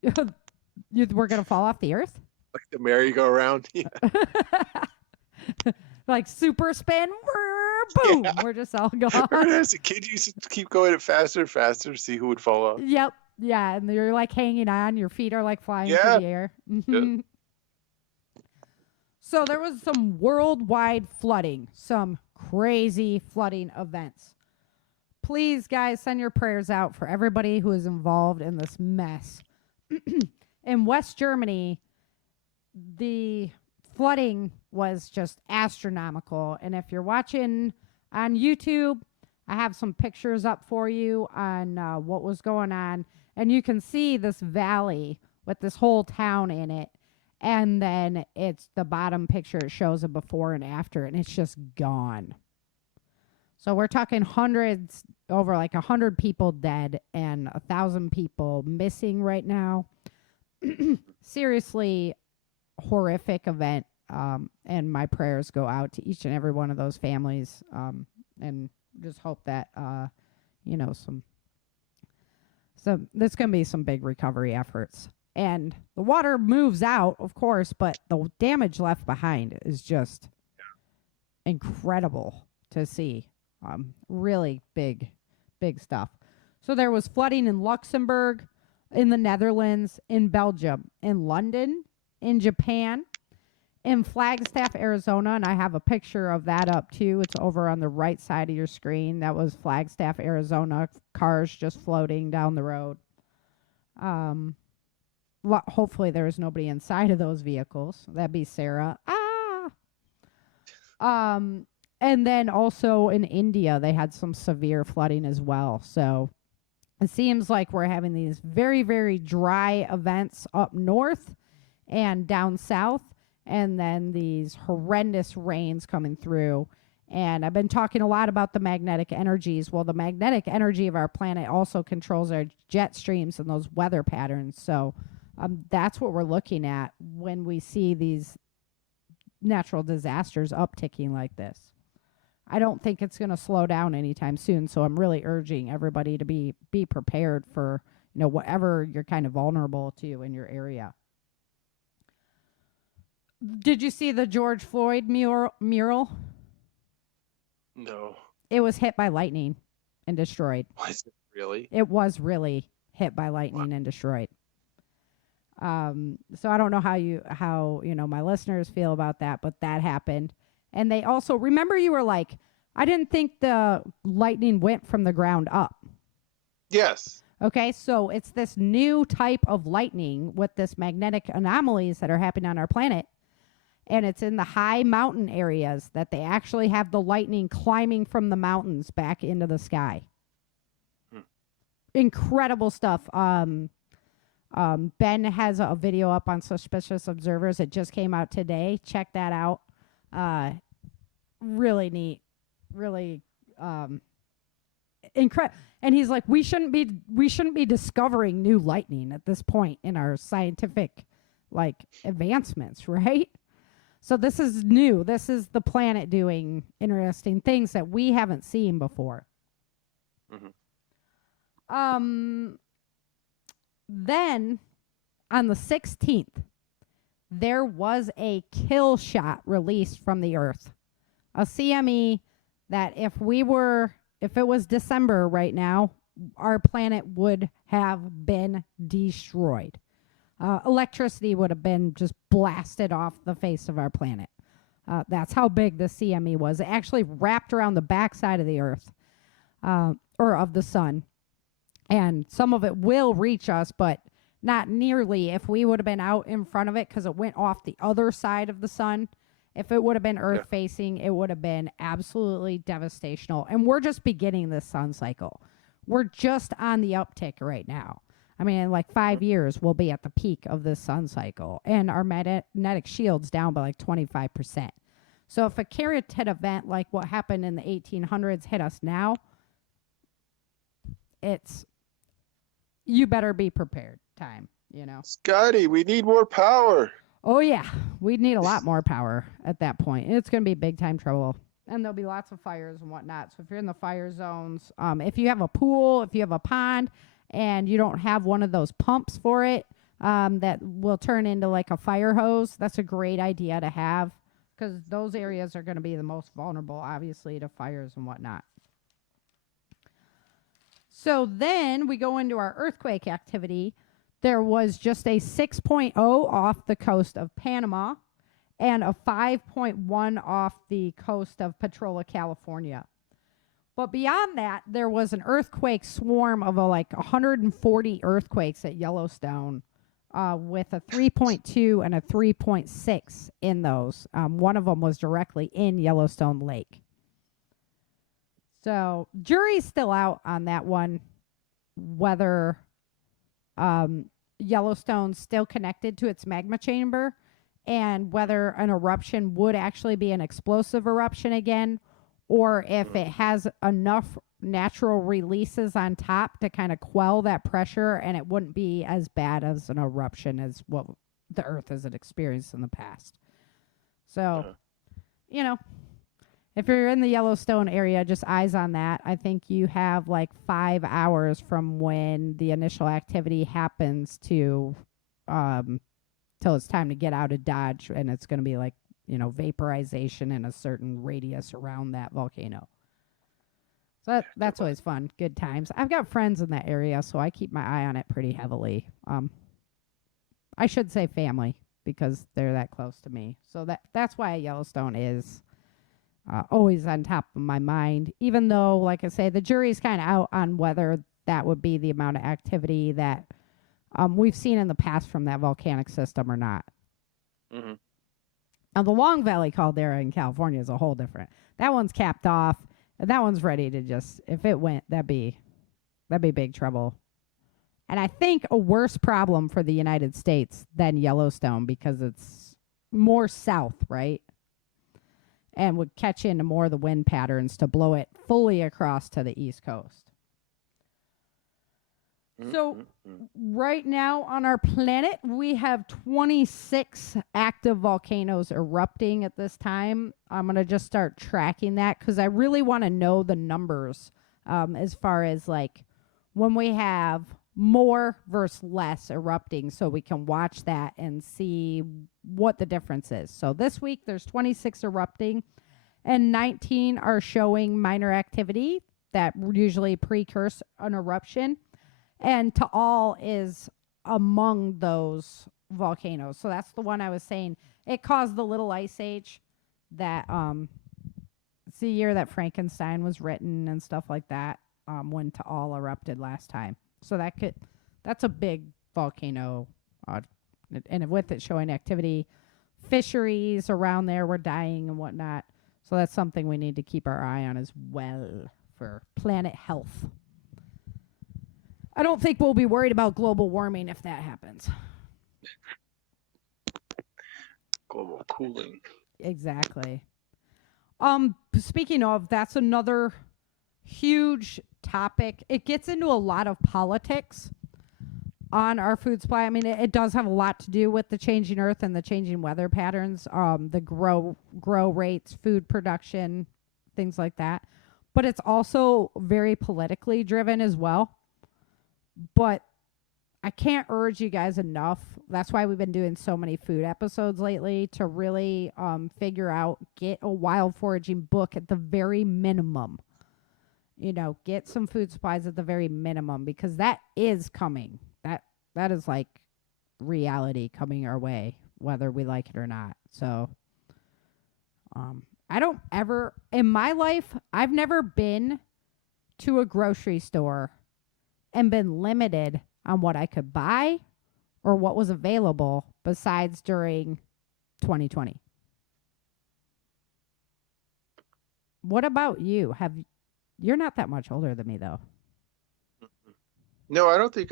We're going to fall off the Earth? Like the merry-go-round. Yeah. Like super spin. Boom. Yeah. We're just all gone. As a kid, you used to keep going faster and faster to see who would fall off. Yep. Yeah. And you're like hanging on. Your feet are like flying through the air. Mm-hmm. Yep. So there was some worldwide flooding, some crazy flooding events. Please, guys, send your prayers out for everybody who is involved in this mess. In West Germany, the flooding was just astronomical. And if you're watching on YouTube, I have some pictures up for you on what was going on. And you can see this valley with this whole town in it. And then it's the bottom picture. It shows a before and after, and it's just gone. So we're talking hundreds, over like 100 people dead and 1,000 people missing right now. Seriously horrific event. And my prayers go out to each and every one of those families. And just hope that, there's going to be some big recovery efforts. And the water moves out, of course, but the damage left behind is just incredible to see. Really big stuff. So there was flooding in Luxembourg, in the Netherlands, in Belgium, in London, in Japan, in Flagstaff, Arizona, and I have a picture of that up too. It's over on the right side of your screen. That was Flagstaff, Arizona. Cars just floating down the road. Hopefully there was nobody inside of those vehicles. That'd be Sarah. And then also in India, they had some severe flooding as well. So it seems like we're having these very, very dry events up north and down south, and then these horrendous rains coming through. And I've been talking a lot about the magnetic energies. Well, the magnetic energy of our planet also controls our jet streams and those weather patterns. So that's what we're looking at when we see these natural disasters upticking like this. I don't think it's going to slow down anytime soon, so I'm really urging everybody to be prepared for, whatever you're kind of vulnerable to in your area. Did you see the George Floyd mural? No. It was hit by lightning and destroyed. Was it really? It was really hit by lightning and destroyed. So I don't know how my listeners feel about that, but that happened. And they also, remember you were like, I didn't think the lightning went from the ground up. Yes. Okay, so it's this new type of lightning with this magnetic anomalies that are happening on our planet. And it's in the high mountain areas that they actually have the lightning climbing from the mountains back into the sky. Incredible stuff. Ben has a video up on Suspicious Observers. It just came out today. Check that out. Really neat. Really incredible. And he's like, we shouldn't be discovering new lightning at this point in our scientific advancements, right? So this is new. This is the planet doing interesting things that we haven't seen before. Then on the 16th, there was a kill shot released from the Earth. A CME that if it was December right now, our planet would have been destroyed. Electricity would have been just blasted off the face of our planet. That's how big the CME was. It actually wrapped around the backside of the Earth, or of the sun. And some of it will reach us, but not nearly. If we would have been out in front of it, because it went off the other side of the sun, if it would have been Earth facing, it would have been absolutely devastational. And we're just beginning this sun cycle. We're just on the uptick right now. I mean, in 5 years, we'll be at the peak of this sun cycle. And our magnetic shield's down by 25%. So if a Carotid event like what happened in the 1800s hit us now, you better be prepared time, Scotty, we need more power. Oh, yeah. We'd need a lot more power at that point. It's going to be big time trouble. And there'll be lots of fires and whatnot. So if you're in the fire zones, if you have a pool, if you have a pond, and you don't have one of those pumps for it that will turn into a fire hose, that's a great idea to have, because those areas are going to be the most vulnerable, obviously, to fires and whatnot. So then we go into our earthquake activity. There was just a 6.0 off the coast of Panama and a 5.1 off the coast of Petrola, California. But beyond that, there was an earthquake swarm of 140 earthquakes at Yellowstone with a 3.2 and a 3.6 in those. One of them was directly in Yellowstone Lake. So jury's still out on that one, whether Yellowstone's still connected to its magma chamber and whether an eruption would actually be an explosive eruption again, or if it has enough natural releases on top to kind of quell that pressure and it wouldn't be as bad as an eruption as what the Earth has experienced in the past. So, if you're in the Yellowstone area, just eyes on that. I think you have 5 hours from when the initial activity happens to till it's time to get out of Dodge, and it's going to be vaporization in a certain radius around that volcano. So that's always fun. Good times. I've got friends in that area, so I keep my eye on it pretty heavily. I should say family, because they're that close to me. So that's why Yellowstone is always on top of my mind, even though, like I say, the jury's kind of out on whether that would be the amount of activity that we've seen in the past from that volcanic system or not. Mm-hmm. Now, the Long Valley caldera in California is a whole different. That one's capped off, and that one's ready to just, if it went, that'd be big trouble. And I think a worse problem for the United States than Yellowstone, because it's more south, right? And would catch into more of the wind patterns to blow it fully across to the East Coast. So right now on our planet, we have 26 active volcanoes erupting at this time. I'm going to just start tracking that because I really want to know the numbers as far as when we have more versus less erupting so we can watch that and see what the difference is. So this week there's 26 erupting and 19 are showing minor activity that usually precurse an eruption. And Taal is among those volcanoes. So that's the one I was saying. It caused the Little Ice Age that it's the year that Frankenstein was written and stuff like that, when Taal erupted last time. So that's a big volcano, and with it showing activity, fisheries around there were dying and whatnot. So that's something we need to keep our eye on as well for planet health. I don't think we'll be worried about global warming if that happens. Global cooling. Exactly. Speaking of, that's another huge topic. It gets into a lot of politics on our food supply. I mean, it does have a lot to do with the changing earth and the changing weather patterns, the grow rates, food production, things like that. But it's also very politically driven as well. But I can't urge you guys enough. That's why we've been doing so many food episodes lately, to really figure out, get a wild foraging book at the very minimum. You know, get some food supplies at the very minimum, because that is coming. That is like reality coming our way, whether we like it or not. So I don't ever, in my life, I've never been to a grocery store and been limited on what I could buy or what was available besides during 2020. What about you? You're not that much older than me, though. No, I don't think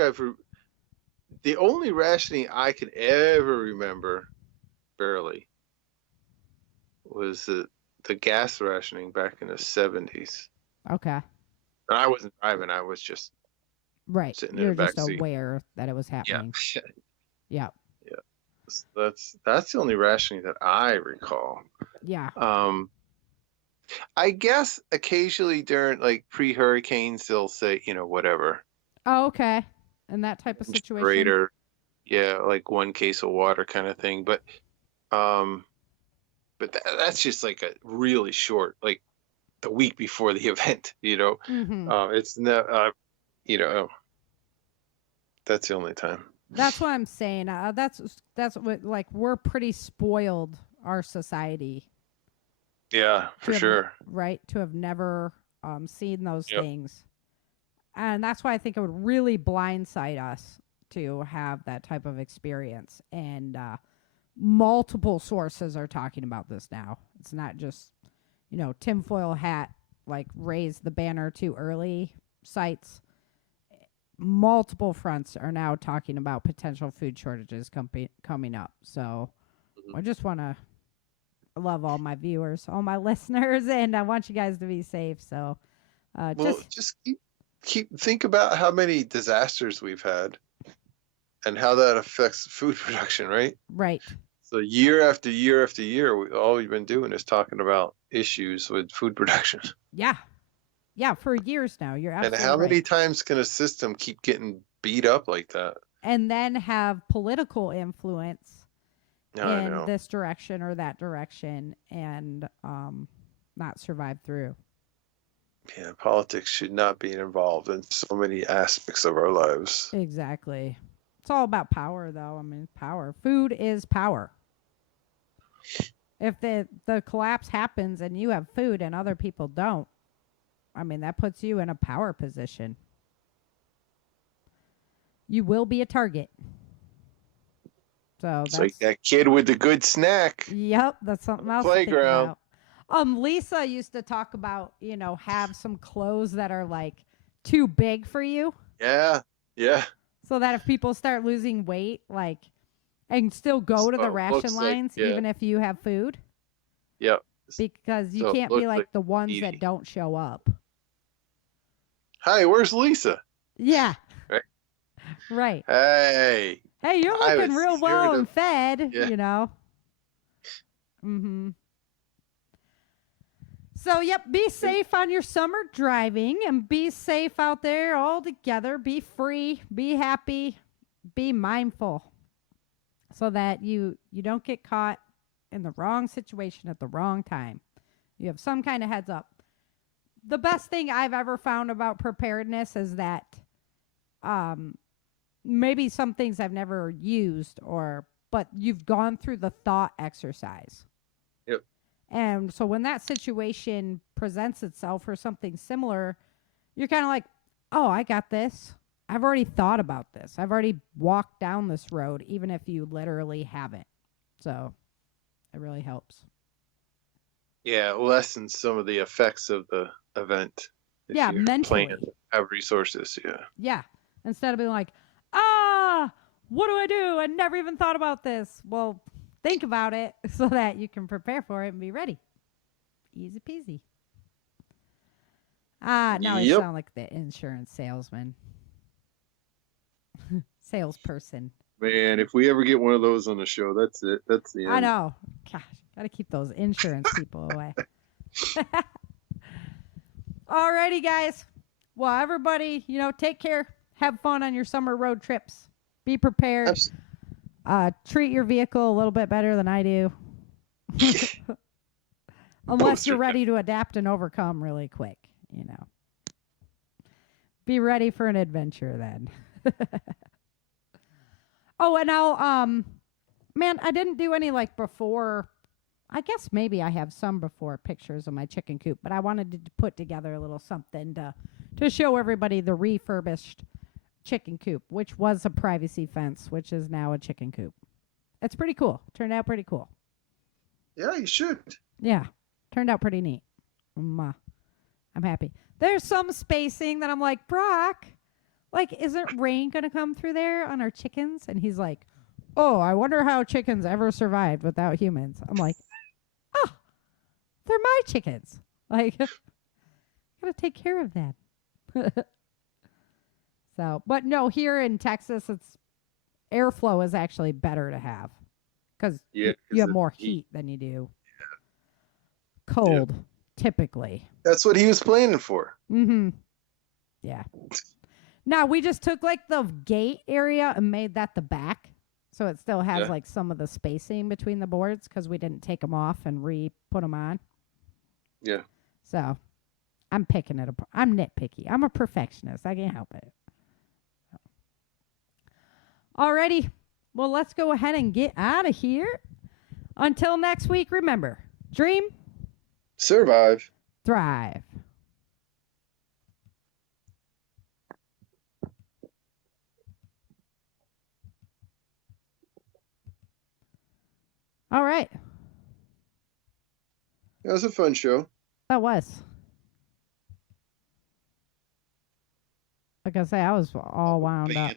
the only rationing I can ever remember, barely, was the gas rationing back in the 70s. Okay. And I wasn't driving, I was just right. sitting You're in the just back seat. aware that it was happening. Yeah. Yeah. That's the only rationing that I recall. Yeah. I guess occasionally during like pre-hurricanes, they'll say, whatever. Oh, okay. In that type of situation. Greater, yeah, like 1 case of water kind of thing. But that's just like a really short, like the week before the event. Mm-hmm. It's not, that's the only time. That's what I'm saying. That's what, like, we're pretty spoiled, our society. Yeah, for sure. Right, to have never seen those Yep. things. And that's why I think it would really blindside us to have that type of experience. And multiple sources are talking about this now. It's not just, tinfoil hat, like raise the banner too early sites. Multiple fronts are now talking about potential food shortages coming up. So I just want to love all my viewers, all my listeners, and I want you guys to be safe. So just think about how many disasters we've had and how that affects food production, right? Right. So year after year after year, all we've been doing is talking about issues with food production. Yeah. Yeah, for years now. You're absolutely And how many right. times can a system keep getting beat up like that? And then have political influence I in know. this direction or that direction and not survive through. Yeah, politics should not be involved in so many aspects of our lives. Exactly. It's all about power, though. I mean, power. Food is power. If the collapse happens and you have food and other people don't, I mean, that puts you in a power position. You will be a target. So It's that's like that kid with the good snack. Yep, that's something else to think Playground. about. Lisa used to talk about, have some clothes that are like too big for you. Yeah. So that if people start losing weight, like, and still go to the ration looks like- lines, yeah. even if you have food, Yep. because you So it can't be looks like like the ones that eating. don't show up. Hi, where's Lisa? Yeah. Right. Right. Hey. Hey, you're I looking was real well scared and fed, Yeah. Mm-hmm. So, yep, be safe on your summer driving and be safe out there all together. Be free, be happy, be mindful so that you don't get caught in the wrong situation at the wrong time. You have some kind of heads up. The best thing I've ever found about preparedness is that maybe some things I've never used but you've gone through the thought exercise. Yep. And so when that situation presents itself or something similar, you're kind of like, oh, I got this. I've already thought about this. I've already walked down this road, even if you literally haven't. So it really helps. Yeah, lessens some of the effects of the event. If Yeah, you mentally. have resources. Yeah. Yeah. Instead of being like, what do I do? I never even thought about this. Well, think about it so that you can prepare for it and be ready. Easy peasy. Now I Yep. sound like the insurance salesman. Salesperson. Man, if we ever get one of those on the show, that's it. That's the end. I know. Gosh, got to keep those insurance people away. Alrighty, guys. Well, everybody, take care. Have fun on your summer road trips. Be prepared. Treat your vehicle a little bit better than I do. Unless you're ready to adapt and overcome really quick, Be ready for an adventure then. Oh, and I'll, man, I didn't do any before. I guess maybe I have some before pictures of my chicken coop, but I wanted to put together a little something to show everybody the refurbished chicken coop, which was a privacy fence, which is now a chicken coop. It's pretty cool. Turned out pretty cool. Yeah, you should. Yeah, turned out pretty neat. I'm happy. There's some spacing that I'm like, Brock, isn't rain going to come through there on our chickens? And he's like, oh, I wonder how chickens ever survived without humans. I'm like, oh, they're my chickens. Gotta take care of them. So, but no, here in Texas, airflow is actually better to have because you have more heat than you do cold, typically. That's what he was planning for. Mm-hmm. Yeah. Now, we just took the gate area and made that the back. So it still has some of the spacing between the boards because we didn't take them off and put them on. Yeah. So I'm picking it apart. I'm nitpicky. I'm a perfectionist. I can't help it. Alrighty. Well, let's go ahead and get out of here. Until next week, remember, dream, survive, thrive. All right. That was a fun show. That was. Like I say, I was all wound up.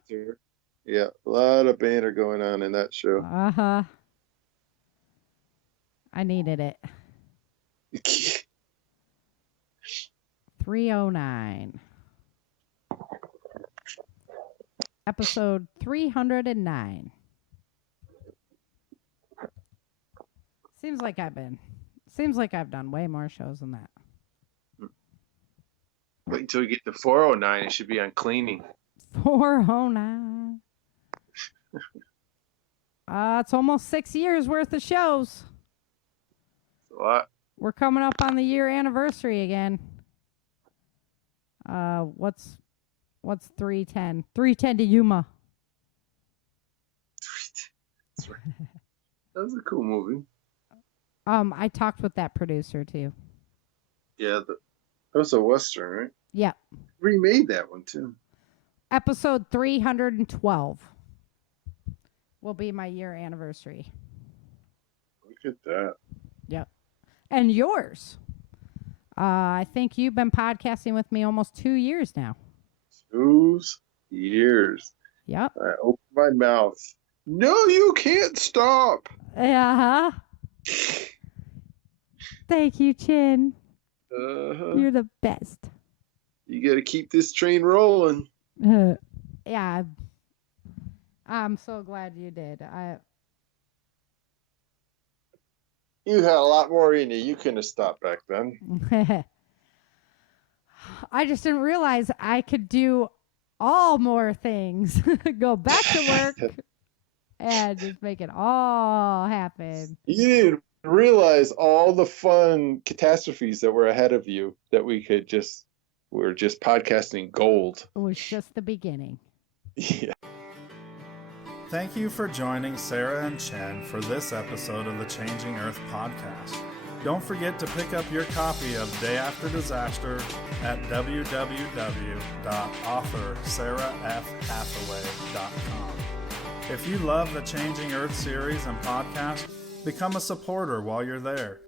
Yeah, a lot of banter going on in that show. Uh-huh. I needed it. 309. Episode 309. Seems like I've done way more shows than that. Wait until we get to 409. It should be on cleaning. 409. It's almost 6 years worth of shows. A lot. We're coming up on the year anniversary again. What's 310? 310 to Yuma. That's right. That was a cool movie. I talked with that producer too. Yeah, that was a Western, right? Yeah. Remade that one too. Episode 312 will be my year anniversary. Look at that. Yep. And yours. I think you've been podcasting with me almost 2 years now. 2 years. Yep. I opened my mouth. No, you can't stop. Uh-huh. Thank you, Chin. You're the best. You got to keep this train rolling. Yeah. I'm so glad you did. You had a lot more in you. You couldn't have stopped back then. I just didn't realize I could do all more things. Go back to work and just make it all happen. You didn't realize all the fun catastrophes that were ahead of you that we're just podcasting gold. It was just the beginning. Yeah. Thank you for joining Sarah and Chen for this episode of the Changing Earth podcast. Don't forget to pick up your copy of Day After Disaster at www.authorSarahFHathaway.com. If you love the Changing Earth series and podcast, become a supporter while you're there.